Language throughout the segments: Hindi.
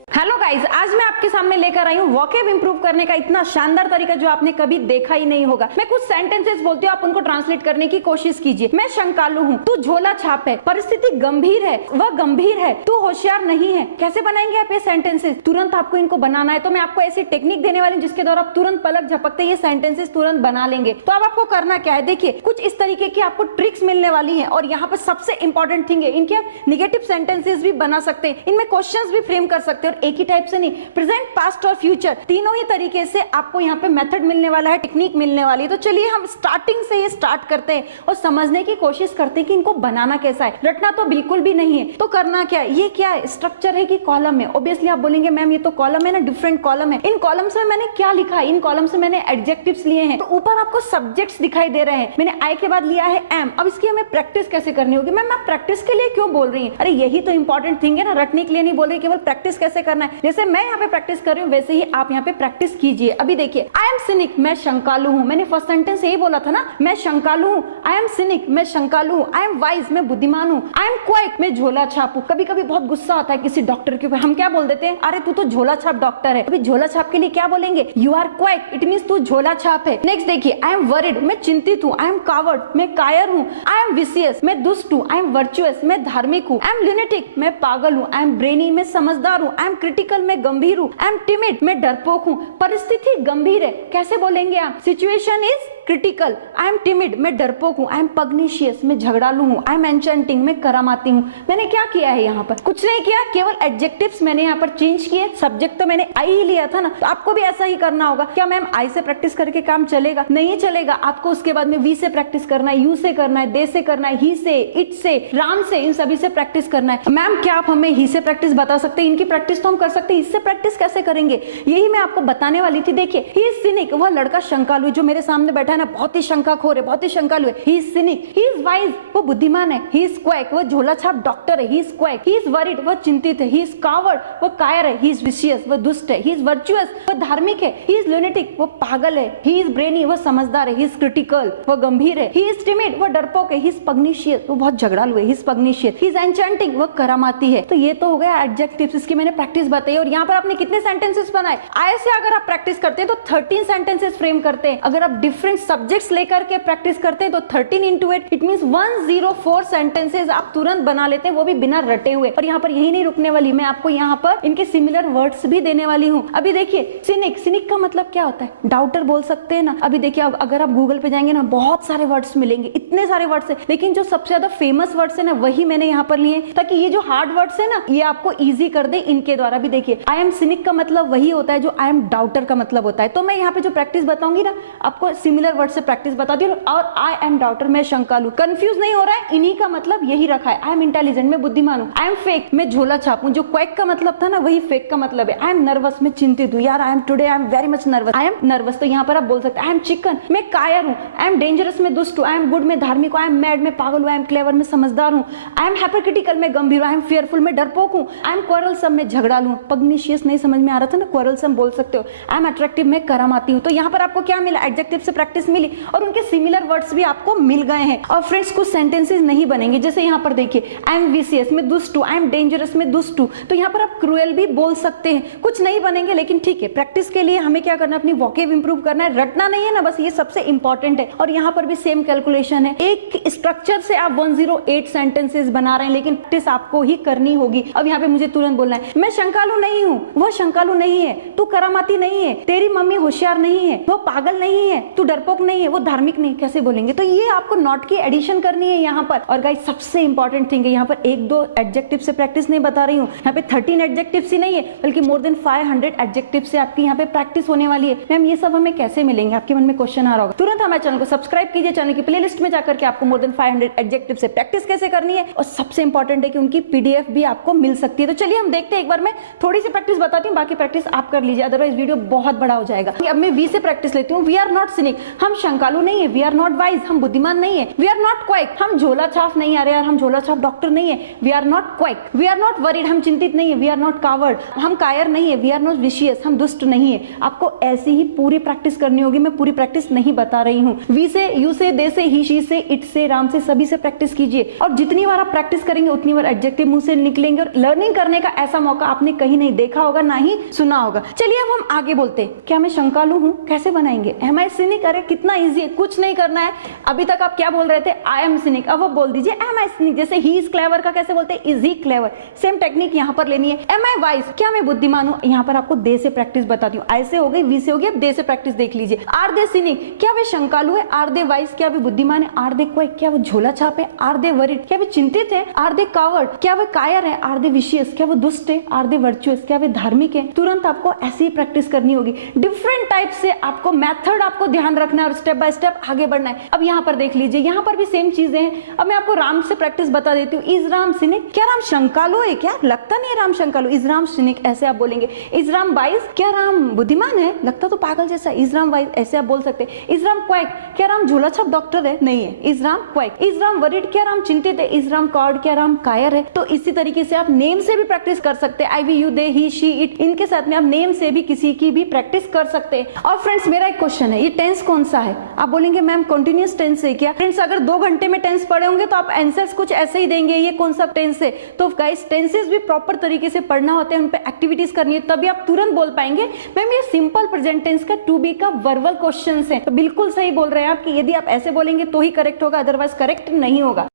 हेलो गाइस, आज मैं आपके सामने लेकर आई हूँ वोकैब इंप्रूव करने का इतना शानदार तरीका जो आपने कभी देखा ही नहीं होगा। मैं कुछ सेंटेंसेस बोलती हूँ, आप उनको ट्रांसलेट करने की कोशिश कीजिए। मैं शंकालु हूँ, तू झोला छाप है, परिस्थिति गंभीर है, वह गंभीर है, तू होशियार नहीं है। कैसे बनाएंगे आप ये सेंटेंसेस? तुरंत आपको इनको बनाना है, तो मैं आपको ऐसी टेक्निक देने वाली हूँ जिसके द्वारा आप तुरंत पलक झपकते ये सेंटेंसेस तुरंत बना लेंगे। तो अब आपको करना क्या है, देखिए कुछ इस तरीके की आपको ट्रिक्स मिलने वाली है। और यहाँ पर सबसे इंपॉर्टेंट थिंग है, इनके आप निगेटिव सेंटेंसेस भी बना सकते हैं, इनमें क्वेश्चंस भी फ्रेम कर सकते हैं। और एक ही टाइप से नहीं, प्रेजेंट, पास्ट और फ्यूचर तीनों ही तरीके से आपको यहाँ पे मेथड मिलने वाला है, टेक्निक मिलने वाली है। तो चलिए हम स्टार्टिंग से ये स्टार्ट करते हैं और समझने की कोशिश करते हैं कि इनको बनाना कैसा है। रटना तो बिल्कुल भी नहीं है। तो करना क्या है, ये क्या है, स्ट्रक्चर है कि कॉलम है? ऑब्वियसली आप बोलेंगे मैम ये तो कॉलम है ना, डिफरेंट कॉलम है। इन कॉलम्स में मैंने क्या लिखा है? इन कॉलम से मैंने एडजेक्टिव्स लिए हैं। तो ऊपर आपको सब्जेक्ट्स दिखाई दे रहे हैं, मैंने आई के बाद लिया है एम। अब इसकी हमें प्रैक्टिस कैसे करनी होगी? मैम आप प्रैक्टिस के लिए क्यों बोल रही है? अरे यही तो इंपॉर्टेंट थिंग है ना, रटने के लिए नहीं बोल रही, केवल प्रैक्टिस कैसे करना है। जैसे मैं यहाँ पे प्रैक्टिस कर रही हूँ वैसे ही आप यहाँ पे प्रैक्टिस कीजिए। अभी देखिए, आई एम सिनिक, मैं शंकालु हूँ। मैंने फर्स्ट सेंटेंस यही बोला था ना, मैं शंकालु हूँ। आई एम सिनिक, मैं शंकालु हूँ। आई एम वाइज, मैं बुद्धिमान हूँ। आई एम क्वाइक, मैं झोला छाप हूँ। कभी कभी बहुत गुस्सा आता है किसी डॉक्टर के ऊपर, हम क्या बोल देते हैं, अरे तू तो झोला छाप डॉक्टर है। अभी झोला छाप के लिए क्या बोलेंगे? यू आर क्वाइक, इट मींस तू झोला छाप है। नेक्स्ट देखिए, आई एम वरिड, मैं चिंतित हूँ। आई एम कावर्ड, मैं कायर हूँ। आई एम विशियस, मैं दुष्ट हूँ। आई एम वर्चुअस, मैं धार्मिक हूँ। आई एम ल्यूनेटिक, मैं पागल हूँ। आई एम ब्रेनी, मैं समझदार हूँ। आई एम क्रिटिकल, मैं गंभीर हूँ। आई एम टिमिड, मैं डरपोक हूँ। परिस्थिति गंभीर है, कैसे बोलेंगे आप? Situation is critical. I am timid, मैं डरपोक हूँ। आई एम पग्निशियस, मैं झगड़ालू हूँ। आई एम एन्चेंटिंग, मैं करामाती हूँ। मैंने क्या किया है यहाँ पर? कुछ नहीं किया, केवल एडजेक्टिव्स मैंने यहाँ पर चेंज किए। सब्जेक्ट तो मैंने आई ही लिया था ना, तो आपको भी ऐसा ही करना होगा। क्या मैम आई से प्रैक्टिस करके काम चलेगा? नहीं चलेगा। आपको उसके बाद में वी से प्रैक्टिस करना है, यू से करना है, दे से करना है, ही से, इट से, राम से, इन सभी से प्रैक्टिस करना है। मैम क्या आप हमें ही से प्रैक्टिस बता सकते हैं? इनकी प्रैक्टिस तो हम कर सकते हैं, इससे प्रैक्टिस कैसे करेंगे? यही मैं आपको बताने वाली थी। देखिए, ही इज सिनिक, वह लड़का शंकालु जो मेरे सामने बैठा है ना, बहुत ही शंकाखोर है, बहुत ही शंकालु है। He is scenic. He is wise, वो बुद्धिमान है। ही इज क्वैक, वो झोला छाप डॉक्टर है। He is quack. He is worried, वह चिंतित है। ही इज कावर्ड, वो कायर है। ही इज विशियस, वह दुष्ट है। ही इज वर्चुअस, वह धार्मिक है। ही इज ल्यूनेटिक, वो पागल है। ही इज ब्रेनी, वह समझदार है। ही इज क्रिटिकल, वह गंभीर है। ही इज टिमिड, वह डरपोक है। ही इज पग्निशियस, वो बहुत झगड़ालू है। He is pugnacious. He is enchanting, वह करामाती है। तो ये तो हो गया एडजेक्टिव्स, इसकी मैंने प्रैक्टिस बताई। और यहाँ पर आपने कितने सेंटेंसेस बनाए? आई से अगर आप प्रैक्टिस करते हैं तो 13 सेंटेंसेस फ्रेम करते हैं। अगर आप डिफरेंट सब्जेक्ट्स लेकर के प्रैक्टिस करते हैं तो 13 into 8, इट मींस 104 सेंटेंसेस आप तुरंत बना लेते हैं, वो भी बिना रटे हुए। और यहाँ पर यही नहीं रुकने वाली, मैं आपको यहाँ पर इनके सिमिलर वर्ड्स भी देने वाली हूँ। अभी देखिए, सिनिक, सिनिक का मतलब क्या होता है? डाउटर बोल सकते हैं ना। अभी देखिए, अगर आप गूगल पे जाएंगे ना, बहुत सारे वर्ड्स मिलेंगे, इतने सारे वर्ड्स है, लेकिन जो सबसे ज्यादा फेमस वर्ड्स है ना, वही मैंने यहाँ पर लिए, ताकि ये जो हार्ड वर्ड्स है ना, ये आपको ईजी कर दे इनके द्वारा। भी देखिए, आई एम सिनिक का मतलब वही होता है जो आई एम डाउटर का मतलब होता है। तो मैं यहाँ पे जो प्रैक्टिस बताऊंगी ना, आपको सिमिलर वर्ड से प्रैक्टिस बता दी। और आई एम डाउटर, मैं शंकालु, कंफ्यूज नहीं हो रहा है, इन्हीं का मतलब यही रखा है। आई एम इंटेलिजेंट, मैं बुद्धिमान हूँ। आई एम फेक, मैं झोला छाप हूँ। जो क्वैक का मतलब था ना, वही फेक का मतलब है। आई एम नर्वस, मैं चिंतित हूँ। यार I am today, I am very much nervous. I am nervous, तो यहाँ पर आप बोल सकते हैं आई एम चिकन, मैं कायर हूँ। आई एम डेंजरस, मैं दुष्ट हूँ। आई एम गुड, मैं धार्मिक हूँ। आई एम मैड, मैं पागल हूँ। आई एम क्लेवर, मैं समझदार हूँ। आई एम हाइपरक्रिटिकल, मैं गंभीर हूँ। आई एम फियरफुल, मैं डरपोक हूँ। आई एम क्वेरलसम, मैं झगड़ालू हूँ। पग्निशियस नहीं समझ में आ रहा था ना, क्वेरलसम बोल सकते हो। आई एम अट्रैक्टिव, मैं करामाती हूँ। तो यहाँ पर आपको क्या मिला? एडजेक्टिव से प्रैक्टिस मिली और उनके सिमिलर वर्ड्स भी आपको मिल गए हैं। और फ्रेंड्स, कुछ सेंटेंसेस नहीं बनेंगे, जैसे यहाँ पर देखिए, आई एम विशियस, मैं दुष्ट हूँ। आई एम डेंजरस, मैं दुष्ट हूँ। तो यहाँ पर आप क्रूएल भी बोल सकते हैं। कुछ नहीं बनेंगे, लेकिन ठीक है, प्रैक्टिस के लिए हमें क्या करना है? अपनी वोकैब इंप्रूव करना है, रटना नहीं है ना, बस ये सबसे इंपॉर्टेंट है। और यहाँ पर भी सेम कैलकुलेशन है, एक स्ट्रक्चर से आप 108 सेंटेंसेस बना रहे हैं, लेकिन प्रैक्टिस आपको ही करनी होगी। अब यहाँ पे मुझे तुरंत बोलना है, मैं शंकालु नहीं हूँ, वह शंकालु नहीं है, तू करामाती नहीं है, तेरी मम्मी होशियार नहीं है, वो पागल नहीं है, तू डरपोक नहीं है, वो धार्मिक नहीं। कैसे बोलेंगे? तो ये आपको नॉट की एडिशन करनी है यहाँ पर। और गाइस, सबसे इंपॉर्टेंट थिंग है, यहाँ पर एक दो एडजेक्टिव से प्रैक्टिस नहीं बता रही हूँ, यहाँ पे 13 एडजेक्टिव्स ही नहीं है, बल्कि मोर देन 500 एडजेक्टिव से आपकी यहाँ पे प्रैक्टिस होने वाली है। मैम ये सब हमें कैसे मिलेंगे? आपके मन में क्वेश्चन आ रहा होगा। तुरंत हमारे चैनल को सब्सक्राइब कीजिए, चैनल की प्लेलिस्ट में जाकर के आपको मोर देन 500 एडजेक्टिव से प्रैक्टिस कैसे करनी है, और सबसे इंपॉर्टेंट है कि उनकी पीडीएफ भी आपको मिल सकती है। तो चलिए हम देखते हैं, एक बार मैं थोड़ी सी प्रैक्टिस बताती हूँ, बाकी प्रैक्टिस आप कर लीजिए, अदरवाइज वीडियो बहुत बड़ा हो जाएगा। अब मैं वी से प्रैक्टिस लेती हूँ। वी आर नॉट सिनिक, हम शंकालु नहीं है, वी आर नॉट वाइज, हम बुद्धिमान नहीं है, वी आर नॉट क्वाइक, हम झोला छाप नहीं, अरे यार हम झोला छाप डॉक्टर नहीं है, we are not quack, we are not worried, हम चिंतित नहीं है, वी आर नॉट कावर्ड, हम कायर नहीं है, वी आर नॉट विशियस, हम दुष्ट नहीं है। आपको ऐसी ही पूरी प्रैक्टिस करनी होगी, मैं पूरी प्रैक्टिस नहीं बता रही हूँ। वी से, यू से, दे से, ही, शी से, इट से, राम से, सभी से प्रैक्टिस कीजिए, और जितनी बार आप प्रैक्टिस करेंगे उतनी बार एडजेक्टिव मुंह से निकलेंगे, और लर्निंग करने का ऐसा मौका आपने कहीं नहीं देखा होगा, ना ही सुना होगा। चलिए अब हम आगे बोलते हैं, क्या मैं शंकालु हूँ, कैसे बनाएंगे? एम आई सिनिक? अरे कितना इजी है, कुछ नहीं करना है। अभी तक आप क्या बोल रहे थे? आई एम सिनिक, अब आप बोल दीजिए एम आई सिनिक। जैसे ही इज क्लेवर का कैसे बोलते हैं? Is he clever, same technique यहाँ पर लेनी है। एम आई वाइज, क्या मैं बुद्धिमान हूँ? यहाँ पर आपको दे से प्रैक्टिस बताती हूँ, आई से हो गई, वी से हो गई, अब दे से प्रैक्टिस देख लीजिए। आर दे सिनिक, क्या वे शंकालु है? आर दे वाइज, क्या वे बुद्धिमान है? आर दे क्वाइक, क्या वो झोला छाप है? आर दे वरीड, क्या वे चिंतित है? आर दे कावर्ड, क्या वे कायर है? आर दे विशियस, क्या वो दुष्ट है? आर दे वर्चुअस, क्या वे धार्मिक है? तुरंत आपको ऐसी ही प्रैक्टिस करनी होगी। डिफरेंट टाइप से आपको मेथड आपको ध्यान रखना है और स्टेप बाय स्टेप आगे बढ़ना है। अब यहाँ पर देख लीजिए, यहाँ पर भी सेम चीजें हैं। अब मैं आपको राम से प्रैक्टिस बता देती हूँ। इज राम सिनिक, क्या राम शंकालु है? क्या लगता नहीं है राम शंकालु। इज राम सिनिक, ऐसे आप बोलेंगे। इज राम वाइज, क्या राम बुद्धिमान है? लगता तो पागल जैसा। इज राम वाइज, ऐसे आप बोल सकते हैं। इज राम क्वाइक, क्या राम झोला छाप डॉक्टर है? नहीं है। Is Ram quack. Is Ram worried, क्या राम चिंतित है? इज राम कॉर्ड, क्या राम कायर है? तो इसी तरीके से आप नेम से भी प्रैक्टिस कर सकते हैं। I, we, you, they, he, she, it, इनके साथ में आप नेम से भी किसी की भी प्रैक्टिस कर सकते हैं। और फ्रेंड्स मेरा एक क्वेश्चन है, ये टेंस कौन सा है? आप बोलेंगे मैम कंटिन्यूअस टेंस है क्या? फ्रेंड्स अगर 2 घंटे में टेंस पढ़े होंगे तो आप आंसर्स कुछ ऐसे ही देंगे, ये कौन सा टेंस है? तो गाइस टेंसेस भी प्रॉपर तरीके से पढ़ना होता है, उन पे एक्टिविटीज करनी है, तभी आप तुरंत बोल पाएंगे। मैम ये सिंपल प्रेजेंट टेंस का टू बी का वर्बल क्वेश्चंस है। तो बिल्कुल सही बोल रहे हैं आप कि यदि आप ऐसे बोलेंगे तो ही करेक्ट होगा, अदरवाइज करेक्ट नहीं होगा।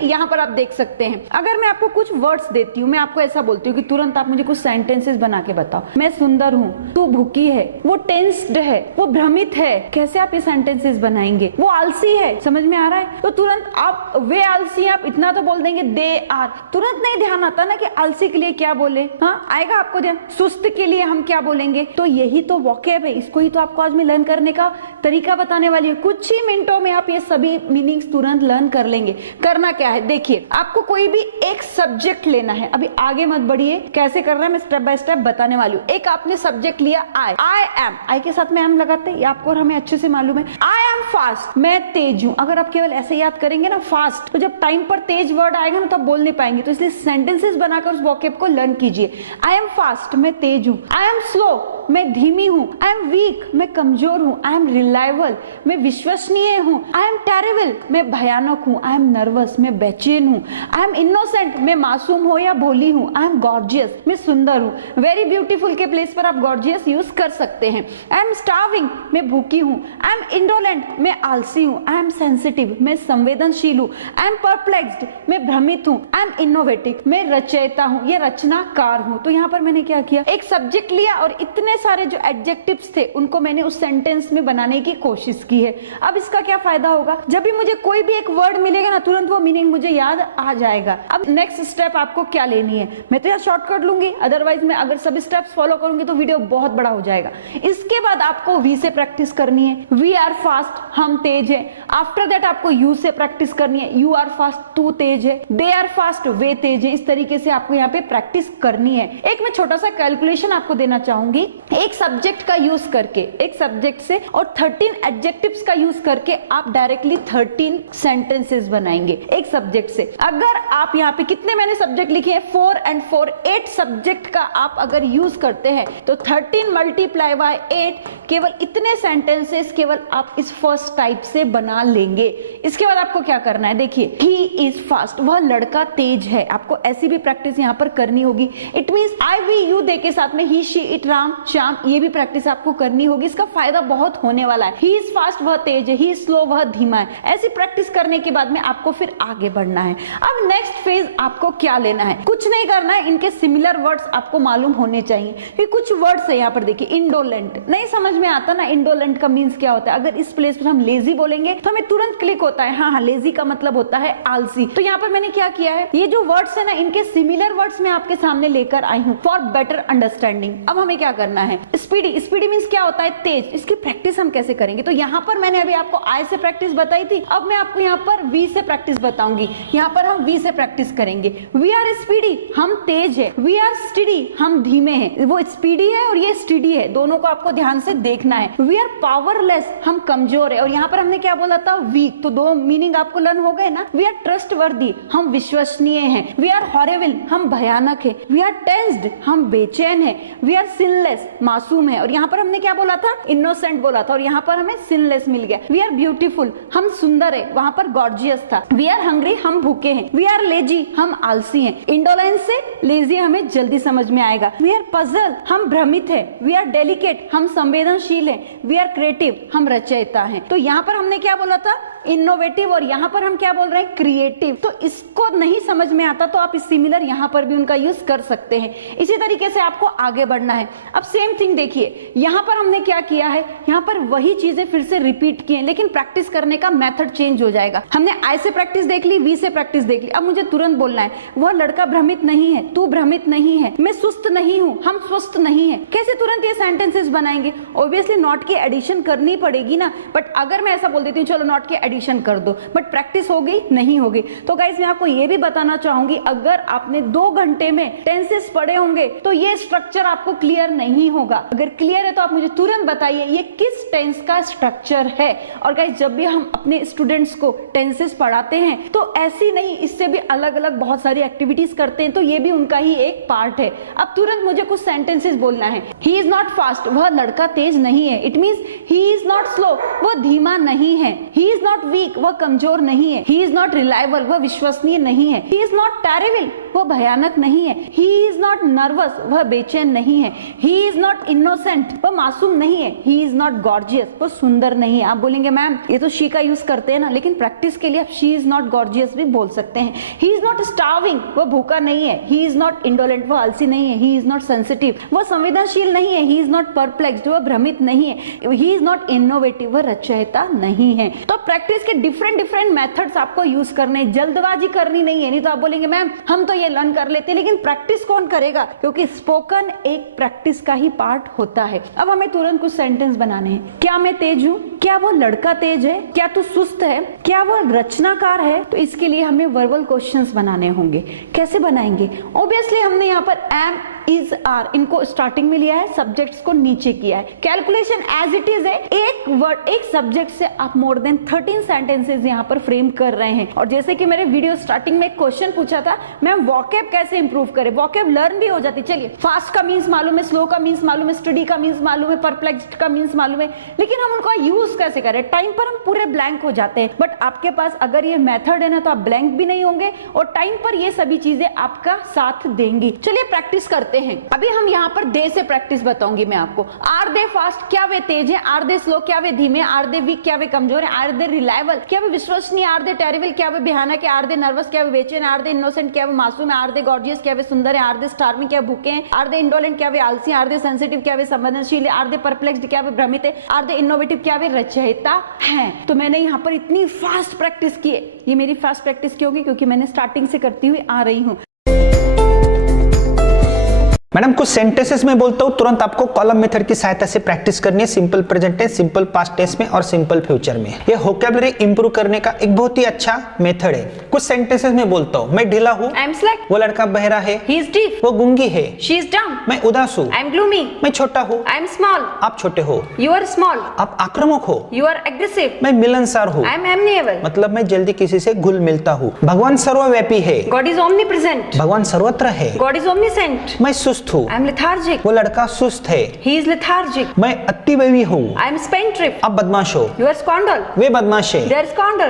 यहाँ पर आप देख सकते हैं, अगर मैं आपको कुछ वर्ड्स देती हूँ, मैं आपको ऐसा बोलती हूँ कि तुरंत आप मुझे कुछ सेंटेंसेस बना के बताओ। मैं सुंदर हूँ, तू भूखी है, वो टेंस्ड है, वो भ्रमित है। कैसे आप ये सेंटेंसेस बनाएंगे? वो आलसी है, समझ में आ रहा है? तो तुरंत आप वे आलसी, आप इतना तो बोल देंगे दे आर। तुरंत नहीं ध्यान आता ना कि आलसी के लिए क्या बोले। हाँ आएगा आपको ध्यान। सुस्त के लिए हम क्या बोलेंगे? तो यही तो वोकैब है, इसको ही तो आपको आज मैं लर्न करने का तरीका बताने वाली हूँ। कुछ ही मिनटों में आप ये सभी मीनिंग्स तुरंत लर्न कर लेंगे। करना क्या है, देखिए आपको कोई भी एक सब्जेक्ट लेना है। अभी आगे मत बढ़िए, कैसे करना है मैं स्टेप बाय स्टेप बताने वाली हूँ। एक आपने सब्जेक्ट लिया आई, आई एम, आई के साथ में एम लगाते हैं, आपको और हमें अच्छे से मालूम है। आई एम फास्ट, मैं तेज हूँ। अगर आप केवल ऐसे याद करेंगे ना फास्ट, तो जब टाइम पर तेज वर्ड आएगा ना तब बोल नहीं पाएंगे, तो इसलिए सेंटेंसेस बनाकर उस वोकैब को लर्न कीजिए। आई एम फास्ट, मैं तेज हूँ। आई एम स्लो, मैं धीमी हूँ। आई एम वीक, मैं कमजोर हूँ। आई एम रिलायबल, मैं विश्वसनीय हूँ। आई एम टेरिबल, मैं भयानक हूँ। आई एम नर्वस, मैं बेचैन हूँ। आई एम इनोसेंट, मैं मासूम हो या भोली हूँ। आई एम गॉर्जियस, मैं सुंदर हूँ। वेरी ब्यूटीफुल के प्लेस पर आप गॉर्जियस यूज कर सकते हैं। आई एम स्टार्विंग, मैं भूखी हूँ। आई एम इंडोलेंट, मैं आलसी हूँ। आई एम सेंसिटिव, मैं संवेदनशील हूँ। आई एम परप्लेक्स्ड, मैं भ्रमित हूँ। आई एम इनोवेटिव, मैं रचयिता हूँ या रचनाकार हूँ। तो यहाँ पर मैंने क्या किया, एक सब्जेक्ट लिया और इतने सारे जो एडजेक्टिव्स थे उनको मैंने उस सेंटेंस में बनाने की कोशिश की है। अब इसका क्या फायदा होगा, जब भी मुझे कोई भी एक वर्ड मिलेगा ना तुरंत वो मीनिंग मुझे याद आ जाएगा। अब नेक्स्ट स्टेप आपको क्या लेनी है, मैं तो यार शॉर्टकट लूंगी, अदरवाइज मैं अगर सभी स्टेप्स फॉलो करूंगी तो वीडियो बहुत बड़ा हो जाएगा। इसके बाद आपको वी से प्रैक्टिस करनी है। वी आर फास्ट, हम तेज है। आफ्टर दैट आपको यू से प्रैक्टिस करनी है। यू आर फास्ट, तू तेज है। दे आर फास्ट, वे तेज है। इस तरीके से आपको यहाँ पे प्रैक्टिस करनी है। एक मैं छोटा सा कैलकुलेशन आपको देना चाहूंगी। एक सब्जेक्ट का यूज करके, एक सब्जेक्ट से और 13 एडजेक्टिव्स का यूज करके आप डायरेक्टली 13 सेंटेंसेस बनाएंगे एक सब्जेक्ट से। अगर आप यहाँ पे कितने मैंने सब्जेक्ट लिखे हैं, 4 and 4, 8 सब्जेक्ट का आप अगर यूज करते हैं तो 13 × 8, केवल इतने सेंटेंसेस केवल आप इस फर्स्ट टाइप से बना लेंगे। इसके बाद आपको क्या करना है, देखिए ही इज फास्ट, वह लड़का तेज है। आपको ऐसी भी प्रैक्टिस यहाँ पर करनी होगी। It means I, we, you, they के साथ में he, she, it, Ram, Shyam, ये भी प्रैक्टिस आपको करनी होगी। इसका फायदा बहुत होने वाला है। ही इज फास्ट, वह तेज है। ही इज स्लो, वह धीमा है। ऐसी प्रैक्टिस करने के बाद में आपको फिर आगे बढ़ना है। अब नेक्स्ट फेज आपको क्या लेना है, कुछ नहीं करना है, इनके सिमिलर वर्ड्स आपको मालूम होने चाहिए। कि कुछ वर्ड्स है यहाँ पर देखिए, इंडोलेंट, नहीं समझ में आता ना इंडोलेंट का मीन्स क्या होता है। अगर इस प्लेस पर हम लेजी बोलेंगे तो हमें तुरंत क्लिक होता है, हाँ लेजी का मतलब होता है आलसी। तो यहाँ पर मैंने क्या किया है, ये जो वर्ड्स है ना इनके सिमिलर वर्ड्स मैं आपके सामने लेकर आई हूँ फॉर बेटर अंडरस्टैंडिंग। अब हमें क्या करना है। स्पीडी, स्पीडी मींस क्या होता है? तेज। इसकी प्रैक्टिस हम कैसे करेंगे? तो यहाँ पर मैंने अभी आपको आई से प्रैक्टिस बताई थी, अब मैं आपको यहाँ पर वी से प्रैक्टिस बताऊंगी। यहाँ पर हम वी से प्रैक्टिस करेंगे। वी आर स्पीडी, हम तेज है। वी आर स्टडी, हम धीमे हैं। वो स्पीडी है और ये स्टडी है, दोनों को आपको ध्यान से देखना है। वी आर पावरलेस, हम कमजोर है। और यहाँ पर हमने क्या बोला था? वीक। तो दो मीनिंग आपको लर्न हो गए ना। वी आर ट्रस्टवर्दी, हम विश्वसनीय हैं। वी आर हॉरेबल, हम भयानक है। वी आर टेंस्ड, हम बेचैन है। वी आर सिनलेस, मासूम है। और यहाँ पर हमने क्या बोला था? इनोसेंट बोला था, और यहाँ पर हमें सिनलेस मिल गया। वी आर ब्यूटीफुल, हम सुंदर है, वहां पर गॉर्जियस था। वी आर हंग्री, हम भूखे हैं। वी आर लेजी, हम आलसी हैं। इंडोलेंस से लेजी हमें जल्दी समझ में आएगा। वी आर पजल, हम भ्रमित है। वी आर डेलिकेट, हम संवेदनशील हैं। वी आर क्रिएटिव, हम रचयिता हैं। तो यहाँ पर हमने क्या बोला था? इनोवेटिव, और यहाँ पर हम क्या बोल रहे हैं? क्रिएटिव। तो इसको नहीं समझ में आता तो आप इस सिमिलर यहाँ पर भी उनका यूज कर सकते हैं। इसी तरीके से आपको आगे बढ़ना है। अब सेम थिंग देखिए, यहाँ पर हमने क्या किया है? यहाँ पर वही चीजें फिर से रिपीट की हैं, लेकिन प्रैक्टिस करने का मेथड चेंज हो जाएगा। हमने आई से प्रैक्टिस देख ली, वी से प्रैक्टिस देख ली। अब मुझे तुरंत बोलना है, वह लड़का भ्रमित नहीं है, तू भ्रमित नहीं है, मैं सुस्त नहीं हूँ, हम स्वस्थ नहीं है। कैसे तुरंत ये सेंटेंसेस बनाएंगे? ऑब्वियसली नॉट की एडिशन करनी पड़ेगी ना। बट अगर मैं ऐसा बोल देती हूँ चलो नॉट की एडिशन कर दो, बट प्रैक्टिस हो गई? नहीं होगी। तो गाइस मैं आपको ये भी बताना चाहूंगी, अगर आपने 2 घंटे में टेंसेस पढ़े होंगे तो ये स्ट्रक्चर आपको क्लियर नहीं होगा। अगर क्लियर है तो आप मुझे तुरंत बताइए ये किस टेंस का स्ट्रक्चर है। और गाइस जब भी हम अपने स्टूडेंट्स को टेंसेस पढ़ाते हैं तो ऐसी नहीं, इससे भी अलग अलग बहुत सारी एक्टिविटीज करते हैं, तो ये भी उनका ही एक पार्ट है। अब तुरंत मुझे कुछ सेंटेंसेस बोलना है। ही इज नॉट फास्ट, वह लड़का तेज नहीं है। It means he is not slow, वह धीमा नहीं है। ही इज नॉट वीक, वह कमजोर नहीं है। ही इज नॉट रिलायबल, वह विश्वसनीय नहीं है। ही इज नॉट टेरिबल, वह भयानक नहीं है। ही इज नॉट नर्वस, वह बेचैन नहीं है। ही इज नॉट इनोसेंट, वह मासूम नहीं है। ही इज नॉट गॉर्जियस, वह सुंदर नहीं है। आप बोलेंगे मैम ये तो शी का यूज करते हैं ना, लेकिन प्रैक्टिस के लिए आप शी इज नॉट गॉर्जियस भी बोल सकते हैं। ही इज नॉट स्टार्विंग, वह भूखा नहीं है। ही इज नॉट इंडोलेंट, वह आलसी नहीं है। ही इज नॉट सेंसिटिव, वह संवेदनशील नहीं है। ही इज नॉट परप्लेक्स्ड, वह भ्रमित नहीं है। ही इज नॉट इनोवेटिव, वह रचयिता नहीं है। तो प्रैक्टिस के डिफरेंट मेथड्स आपको यूज करने, जल्दबाजी करनी नहीं है। नहीं तो आप बोलेंगे मैम हम तो ये लर्न कर लेते, लेकिन प्रैक्टिस कौन करेगा? क्योंकि स्पोकन एक प्रैक्टिस का ही पार्ट होता है। अब हमें तुरंत कुछ सेंटेंस बनाने हैं। क्या मैं तेज हूँ? क्या वो लड़का तेज है? क्या तू सुस्त है? क्या वो रचनाकार है? तो इसके लिए हमें वर्बल क्वेश्चंस बनाने होंगे। कैसे बनाएंगे? ऑब्वियसली हमने यहाँ पर एम, इज, आर इनको स्टार्टिंग में लिया है, सब्जेक्ट्स को नीचे किया है। कैलकुलेशन एज इट इज है, एक वर्ड एक सब्जेक्ट से आप मोर देन 13 सेंटेंसेस यहाँ पर फ्रेम कर रहे हैं। और जैसे कि मेरे वीडियो स्टार्टिंग में एक क्वेश्चन पूछा था, मैम वॉकेब कैसे इंप्रूव करें? वॉकेब लर्न भी हो जाती। चलिए फास्ट का मीन्स मालूम है, स्लो का मीन्स मालूम है, स्टडी का मीन्स मालूम है, परप्लेक्स्ड का मीन्स मालूम है, लेकिन हम उनका यूज कैसे करें? टाइम पर हम पूरे ब्लैंक हो जाते हैं। बट आपके पास अगर ये मेथड है ना तो आप ब्लैंक भी नहीं होंगे और टाइम पर ये सभी चीजें आपका साथ देंगी। चलिए प्रैक्टिस करते हैं। अभी हम यहाँ पर दे से प्रैक्टिस बताऊंगी मैं आपको। आर दे फास्ट, क्या वे तेज है? आर दे स्लो, क्या वे धीमे? आर दे वीक, क्या वे कमजोर है? आर दे रिलायबल, क्या वे विश्वसनीय? आर दे टेरिबल, क्या वे भयानक है? आर दे नर्वस, क्या वे बेचैन? आर दे इनोसेंट, क्या वे मासूम है? आर दे गॉर्जियस, क्या वे सुंदर है? आर दे स्टार्विंग, क्या भूखे हैं? आर दे इंडोलेंट, क्या वे आलसी? आर दे सेंसिटिव, क्या वे संवेदनशील है? आर दे परप्लेक्स्ड, क्या वे भ्रमित है? आर दे इनोवेटिव, क्या वे रचयिता हैं? तो मैंने यहाँ पर इतनी फास्ट प्रैक्टिस की है। ये मेरी फास्ट प्रैक्टिस क्यों होगी? क्योंकि मैंने स्टार्टिंग से करती हुई आ रही हूँ। मैडम कुछ सेंटेंसेस में बोलता हूँ, तुरंत आपको कॉलम मेथड की सहायता से प्रैक्टिस करनी है। Simple present tense, simple past tense में और सिंपल फ्यूचर में। ये वोकैबुलरी इंप्रूव करने का एक बहुत ही अच्छा मेथड है। कुछ सेंटेंसेस में बोलता हूँ, मैं ढीला हूँ, वो लड़का बहरा है, वो गूंगी है, मैं उदास हूँ, मैं छोटा हूँ, आप छोटे हो, आप आक्रामक हो, मैं मिलनसार हूँ, मतलब मैं जल्दी किसी से घुल मिलता हूँ। भगवान सर्वव्यापी है, भगवान सर्वत्र है, मैं सुस्त हूँ, वो लड़का सुस्त है, मैं अतिव्ययी हूँ, आप बदमाश हो, वे बदमाश है।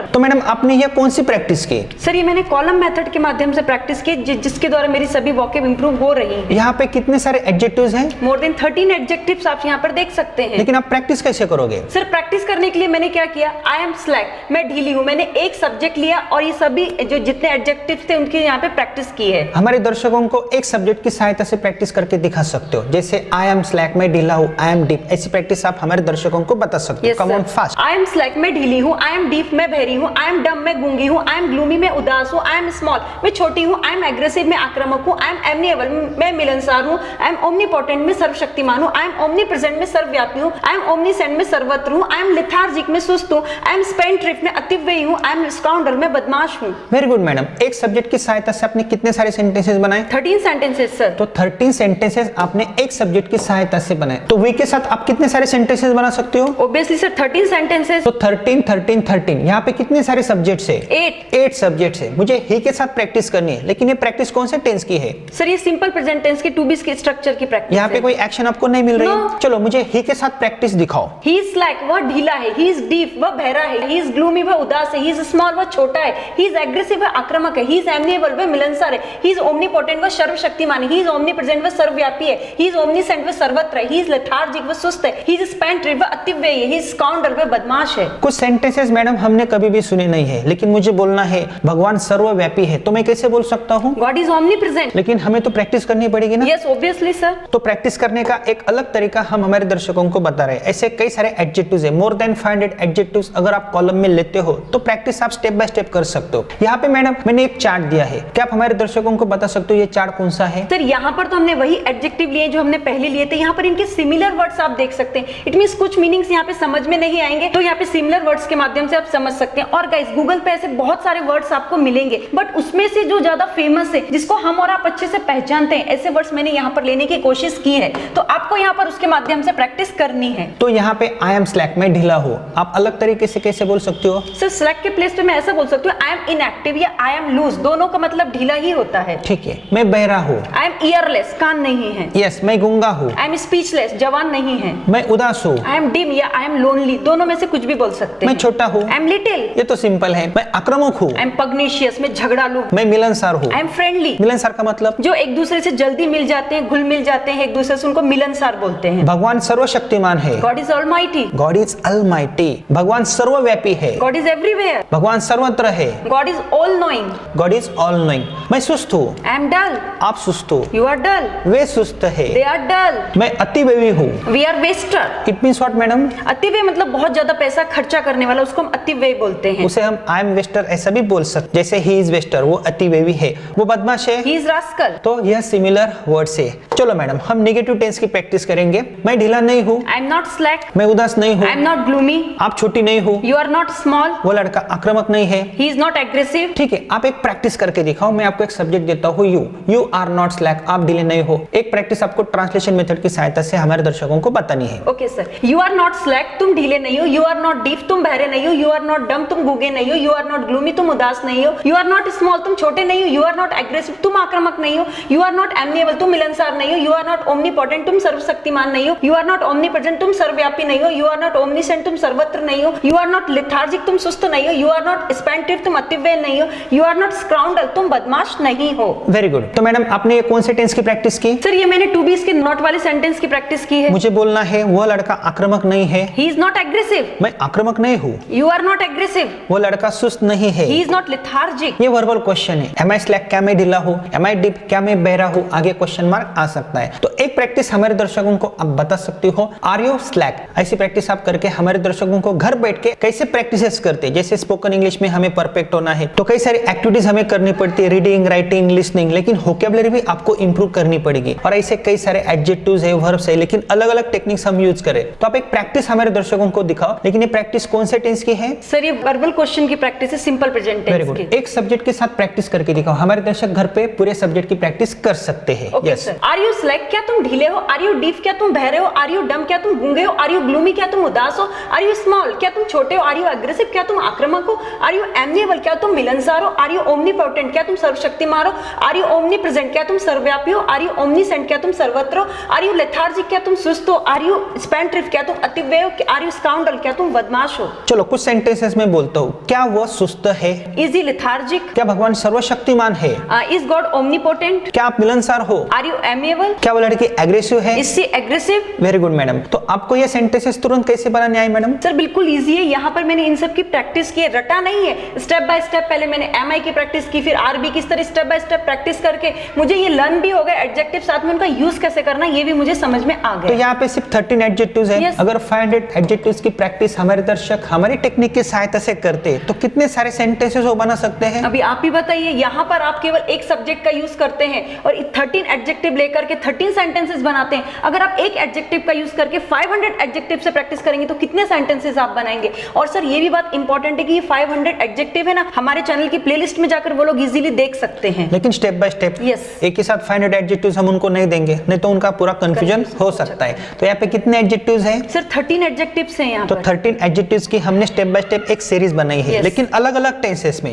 तो मैडम आपने यह कौन सी प्रैक्टिस की? सर ये मैंने कॉलम मेथड के माध्यम से प्रैक्टिस की, जिसके द्वारा मेरी सभी वोकैब इंप्रूव हो रही हैं। यहाँ पे कितने सारे एडजेक्टिव्स हैं? मोर देन 13 एडजेक्टिव्स आप यहाँ पर देख सकते हैं। लेकिन आप प्रैक्टिस कैसे करोगे? सर प्रैक्टिस करने के लिए मैंने क्या किया, आई एम स्लैक, मैं ढीली हूँ, मैंने एक सब्जेक्ट लिया और ये सभी जो जितने एडजेक्टिव्स थे उनकी यहाँ पे प्रैक्टिस की है। हमारे दर्शकों को एक सब्जेक्ट की सहायता से प्रैक्टिस प्रैक्टिस करके दिखा सकते हो, जैसे आई एम स्लैक में ढीला हूँ, आई एम डीप, ऐसी प्रैक्टिस आप हमारे दर्शकों को बता सकते हो। Come on fast. I am slack में ढीली हूँ, आई एम डीप में बहरी हूँ, आई एम डम में गूंगी हूँ, आई एम ग्लूमी में उदास हूँ, आई एम स्मॉल मैं छोटी हूँ, आई एम एग्रेसिव में आक्रामक हूँ, आई एम एमनिएबल में मिलनसार हूँ, आई एम ओमनीपोटेंट में सर्वशक्तिमान हूँ, आई एम ओमनीप्रेजेंट में सर्वव्यापी हूँ, आई एम ओमनीसेंट में सर्वत्र हूँ, आई एम लेथार्जिक में सुस्त हूँ, आई एम स्पेंड्थ्रिफ्ट में अतिव्ययी हूँ, आई एम स्काउंडर में बदमाश हूँ। Very good madam. एक सब्जेक्ट की सहायता से आपने कितने सारे सेंटेंसेस बनाए? 13 सेंटेंसेस सर। तो 13 सेंटेंसेस आपने एक सब्जेक्ट की सहायता से बनाए, तो वी के साथ आप कितने सारे सेंटेंसेस बना सकते हो? Obviously sir 13 sentences. तो 13 13 13 यहाँ पे कितने सारे सब्जेक्ट्स है? 8 सब्जेक्ट्स है। मुझे ही के साथ प्रैक्टिस करनी है, लेकिन ये प्रैक्टिस कौन से टेंस की है? सर ये सिंपल प्रेजेंट टेंस की टू बी के स्ट्रक्चर की प्रैक्टिस। यहाँ पे कोई एक्शन आपको नहीं मिल रही है? No. चलो मुझे ही के साथ प्रैक्टिस दिखाओ। ही इज स्लैक वह ढीला है, ही इज डीप वह बहरा है, ही इज ग्लूमी वह उदास है, ही इज स्मॉल वह छोटा है, ही इज एग्रेसिव वह आक्रामक है, ही इज एमनिएबल वह मिलनसार है, ही इज ओमनीपोटेंट वह सर्वशक्तिमान है, ही इज ओमनीप्रेजेंट वह सर्वव्यापी है, ही इज ओमनीसेंट वह सर्वत्र है, ही इज लेथार्जिक वह सुस्त है, ही इज स्पेंड्थ्रिफ्ट वह अतिव्ययी है, ही इज स्काउंडर वह बदमाश है। कुछ सेंटेंसेस मैडम हमने कभी भी सुने नहीं है, लेकिन मुझे बोलना है भगवान सर्वव्यापी है, तो मैं कैसे बोल सकता हूँ? God is omnipresent. लेकिन हमें तो प्रैक्टिस करनी पड़ेगी ना? Yes obviously sir. तो प्रैक्टिस करने का एक अलग तरीका हम हमारे दर्शकों को बता रहे हैं। ऐसे कई सारे एडजेक्टिव्स है, मोर देन 500 एडजेक्टिव्स अगर आप कॉलम में लेते हो तो प्रैक्टिस आप स्टेप बाय स्टेप कर सकते हो। यहाँ पे मैडम मैंने एक चार्ट दिया है, क्या आप हमारे दर्शकों को बता सकते हो ये चार्ट कौन सा है? सर यहाँ पर तो हमने वही एडजेक्टिव लिए जो हमने पहले लिए थे, यहाँ पर इनके सिमिलर वर्ड्स आप देख सकते हैं। इट मींस कुछ मीनिंग्स यहाँ पे समझ में नहीं आएंगे, तो यहाँ पे सिमिलर वर्ड्स के माध्यम से आप समझ सकते हैं। और गाइस गूगल पे ऐसे बहुत सारे वर्ड्स आपको मिलेंगे, बट उसमें से जो ज्यादा फेमस है, जिसको हम और आप अच्छे से पहचानते हैं, ऐसे वर्ड्स मैंने यहाँ पर लेने की कोशिश की है, तो आपको यहाँ पर उसके माध्यम से प्रैक्टिस करनी है। तो यहाँ पे आई एम स्लैक में ढीला हो, आप अलग तरीके से कैसे बोल सकते हो? सर स्लैक के प्लेस पे मैं ऐसा बोल सकती हूँ, आई एम इनएक्टिव या आई एम लूज, दोनों का मतलब ढीला ही होता है। ठीक है। मैं बहरा हूँ, आई एम ईयरलेस, कान नहीं है। यस। मैं गूंगा हूँ, आई एम स्पीचलेस, जवान नहीं है। मैं उदास हूँ, आई एम डिम या आई एम लोनली, दोनों में से कुछ भी बोल सकते हैं। मैं छोटा हूँ, आई एम लिटिल, ये तो सिंपल है। मैं आक्रामक हूँ, आई एम पग्नेशियस, मैं झगड़ालू। मैं मिलनसार हूँ, आई एम फ्रेंडली, मिलनसार का मतलब जो एक दूसरे से जल्दी मिल जाते हैं, घुल मिल जाते हैं एक दूसरे से, उनको मिलनसार बोलते हैं। भगवान सर्वशक्तिमान है, God is almighty, God is almighty. भगवान सर्वव्यापी है, गॉड इज एवरीवेयर, भगवान सर्वत्र है, God is all knowing. God is all knowing. मैं सुस्त हूँ, आई एम डल, आप सुस्त हो, यू आर डल, वे सुस्त है, दे आर डल, मैं अतिव्ययी हूँ। We are waster. It means what madam? अतिव्यय मतलब बहुत ज्यादा पैसा खर्चा करने वाला, उसको हम अतिव्यय बोलते हैं। उसे हम आई एम वेस्टर ऐसा भी बोल सकते, जैसे ही इज वेस्टर, वो अतिव्ययी है, वो बदमाश है, ही इज रास्कल। तो यह सिमिलर वर्ड्स है। चलो मैडम हम नेगेटिव टेंस की प्रैक्टिस करेंगे। मैं ढीला नहीं हूँ, आई एम नॉट स्लैक, मैं उदास नहीं हूँ, आई एम नॉट ग्लूमी, आप छोटी नहीं हो, यू आर नॉट स्मॉल, वो लड़का आक्रामक नहीं है, ही इज नॉट एग्रेसिव। ठीक है। आप एक प्रैक्टिस करके दिखाओ। मैं आपको एक सब्जेक्ट देता हूँ, यू आर नॉट स्लैक, आप ढीले नहीं हो। एक प्रैक्टिस आपको ट्रांसलेशन मेथड की सहायता से हमारे दर्शकों को बतानी है। Okay sir. You are not slack, तुम ढीले नहीं हो। यू आर नॉट डीप, तुम बहरे नहीं हो। यू आर नॉट डम, तुम गूंगे नहीं हो। यू आर नॉट ग्लूमी, तुम उदास नहीं हो। यू आर नॉट स्मॉल, तुम छोटे नहीं हो। यू आर नॉट एग्रेसिव, तुम आक्रामक नहीं हो। यू आर नॉट एमनिएबल, तुम मिलनसार नहीं हो। यू आर नॉट ओमनीपोटेंट, तुम सर्वशक्तिमान नहीं हो। यू आर नॉट ओमनीप्रेजेंट, तुम सर्वव्यापी नहीं हो। यू आर नॉट ओमनीसेंट, तुम सर्वत्र नहीं हो। यू आर नॉट लेथार्जिक, तुम सुस्त नहीं हो। यू आर नॉट स्पेंड्थ्रिफ्ट, तुम अतिव्यय नहीं हो। यू आर नॉट स्काउंडर, तुम बदमाश नहीं हो। Very good. तो मैडम आपने ये कौन से टेंस की प्रैक्टिस की? सर ये मैंने टू बीस के नॉट वाले सेंटेंस की प्रैक्टिस की है। मुझे बोलना है वह लड़का आक्रामक नहीं है, ही इज नॉट एग्रेसिव, मैं आक्रामक नहीं हूँ। यू आर नॉट एग्रेसिव, वो लड़का सुस्त नहीं है, ही इज नॉट लेथार्जिक। ये वर्बल क्वेश्चन है। एम आई स्लैक, क्या मैं ढीला हूँ? एम आई डीप, क्या मैं बहरा हूँ? आगे क्वेश्चन मार्क आ सकता है। तो एक प्रैक्टिस हमारे दर्शकों को आप बता सकती हो, आर यू स्लैक? ऐसी प्रैक्टिस आप करके हमारे दर्शकों को घर बैठ के कैसे प्रैक्टिस करते हैं, जैसे स्पोकन इंग्लिश में हमें परफेक्ट होना है तो कई सारी एक्टिविटीज हमें करनी पड़ती है, रीडिंग, राइटिंग, लिसनिंग, लेकिन वोकैबुलरी भी आपको इंप्रूव करनी पड़ेगी। और ऐसे कई सारे एडजेक्टिव्स है, वर्ब्स है, लेकिन अलग अलग टेक्निक्स हम यूज करें। तो आप एक प्रैक्टिस हमारे दर्शकों को दिखाओ। लेकिन ये प्रैक्टिस कौन से टेंस की है? सर ये वर्बल क्वेश्चन की प्रैक्टिस है, सिंपल प्रेजेंट टेंस की। Very good. एक सब्जेक्ट के साथ प्रैक्टिस करके दिखाओ। हमारे दर्शक घर पे पूरे सब्जेक्ट की प्रैक्टिस कर सकते हैं। Okay sir. Are you slack, क्या तुम ढीले हो? आर यू डीप, क्या तुम बहरे हो? आर यू डम, क्या तुम गूंगे हो? आर यू ग्लूमी, क्या तुम उदास हो? आर यू स्मॉल, क्या तुम छोटे हो? आर यू एग्रेसिव, क्या तुम आक्रामक हो? आर यू एमनिएबल, क्या तुम मिलनसार हो? आर यू ओमनीपोटेंट, क्या तुम सर्वशक्तिमान हो? आर यू ओमनीप्रेजेंट, क्या तुम सर्वव्यापी हो? आर यू ओमनीसेंट, क्या तुम सर्वत्र हो? आर यू लेथार्जिक, क्या तुम सुस्त हो? आर यू स्पेंड्थ्रिफ्ट, क्या तुम अतिव्यय हो? आर यू स्काउंडर, क्या तुम बदमाश हो? चलो कुछ सेंटेंसेस में बोलता हूँ। क्या वह सुस्त है? Is he lethargic? क्या भगवान सर्वशक्तिमान है? Is God omnipotent? क्या आप मिलनसार हो? Are you amiable? क्या वो लड़की एग्रेसिव है? Is she aggressive? Very good madam. तो आपको ये सेंटेंसेस तुरंत कैसे बनाने आए मैडम? सर बिल्कुल इजी है। यहाँ पर मैंने इन सब की प्रैक्टिस की है, रटा नहीं है। स्टेप बाय स्टेप पहले मैंने एमआई की प्रैक्टिस की, फिर आरबी की, इस तरह स्टेप बाय स्टेप प्रैक्टिस करके मुझे ये लर्न भी हो गया। एडजेक्टिव साथ में उनका यूज कैसे करना ये भी मुझे समझ में आ तो गया। यहाँ पे सिर्फ 13 एडजेक्टिव्स है। Yes. अगर 500 एडजेक्टिव्स की प्रैक्टिस हमारे दर्शक हमारी टेक्निक की सहायता से करते तो कितने सारे सेंटेंसेस वो बना सकते हैं। अभी आप ही बताइए, यहाँ पर आप केवल एक सब्जेक्ट का यूज करते हैं और 13 एडजेक्टिव लेकर के 13 सेंटेंसेस बनाते हैं। अगर आप एक एडजेक्टिव का यूज करके 500 एडजेक्टिव से प्रैक्टिस करेंगे तो कितने सेंटेंसेस आप बनाएंगे। और सर ये भी बात इंपॉर्टेंट है कि ये 500 एडजेक्टिव है ना, हमारे चैनल की प्लेलिस्ट में जाकर वो लोग इजीली देख सकते हैं। लेकिन स्टेप बाय स्टेप Yes. एक ही साथ 500 एडजेक्टिव्स हम उनको नहीं देंगे, नहीं तो उनका पूरा कंफ्यूजन हो सकता है। तो यहाँ पे कितने एडजेक्टिव्स हैं? सर 13 एडजेक्टिव्स हैं यहाँ तो पर। 13 एडजेक्टिव्स की हमने स्टेप बाय स्टेप एक सीरीज बनाई है, Yes. लेकिन अलग अलग टेंसेस में।